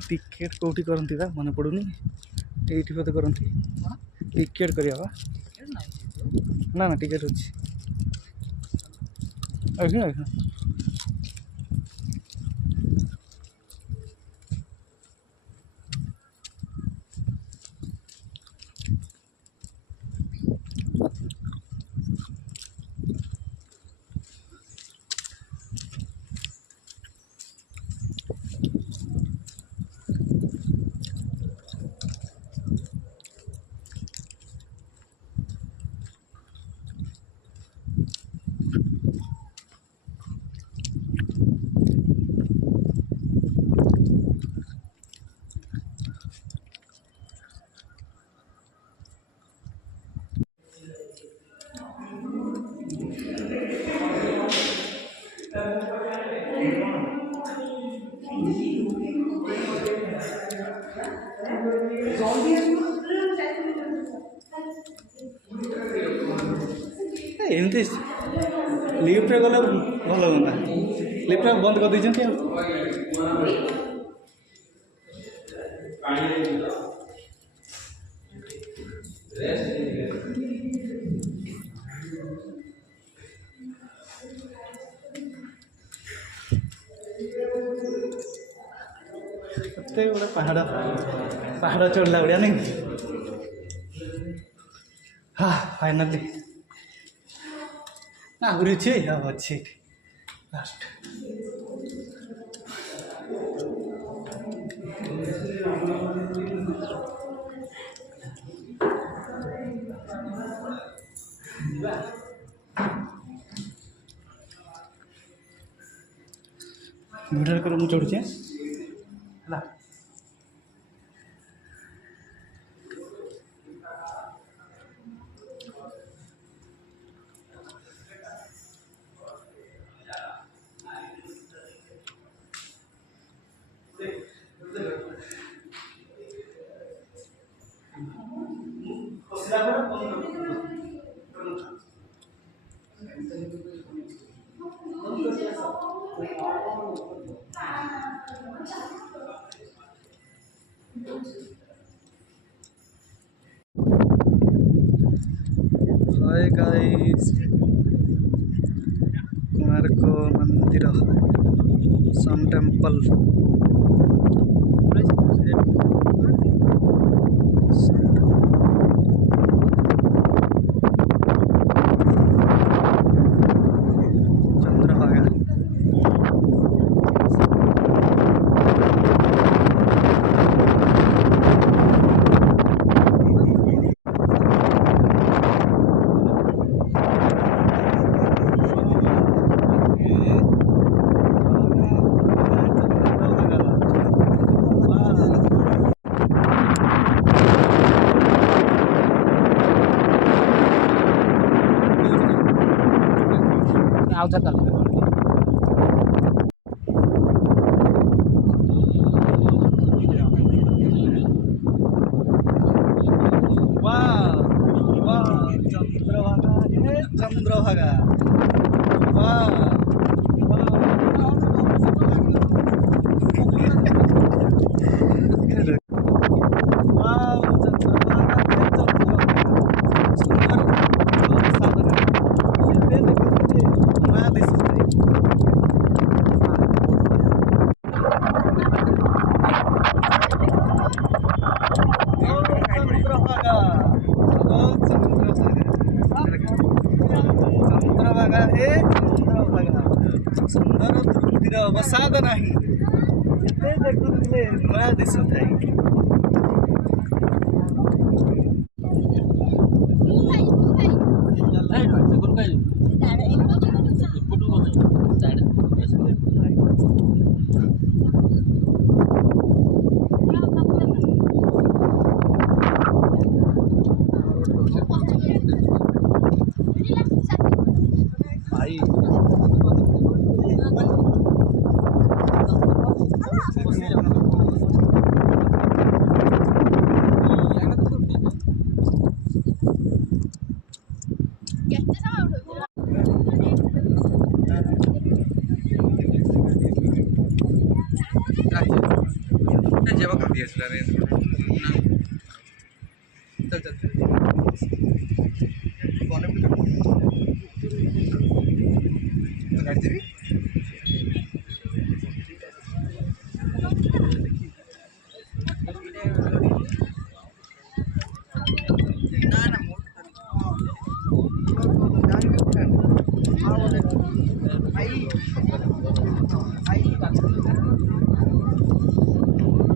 ticket कौटी करती मन पड़ूनी ये बोधे करती टिकेट करवा ना ना टिकेट अच्छी एमती लिफ्ट गले भल हाँ लिफ्ट बंद कर दीजिए गोटे पहाड़ पहाड़ चढ़ला बढ़िया नहीं हाँ फाइनाली आहरी अच्छी लास्ट वीडियो कर मुझे चढ़ुचे है हाय गाइस कोणार्क मंदिर सन टेम्पल चंद्रभागा चंद्रभागा सुंदर प्रकृतिर अवसाद नहीं देखुले नया दिशु थाई जेव्हा खाली असला रे चल चल चल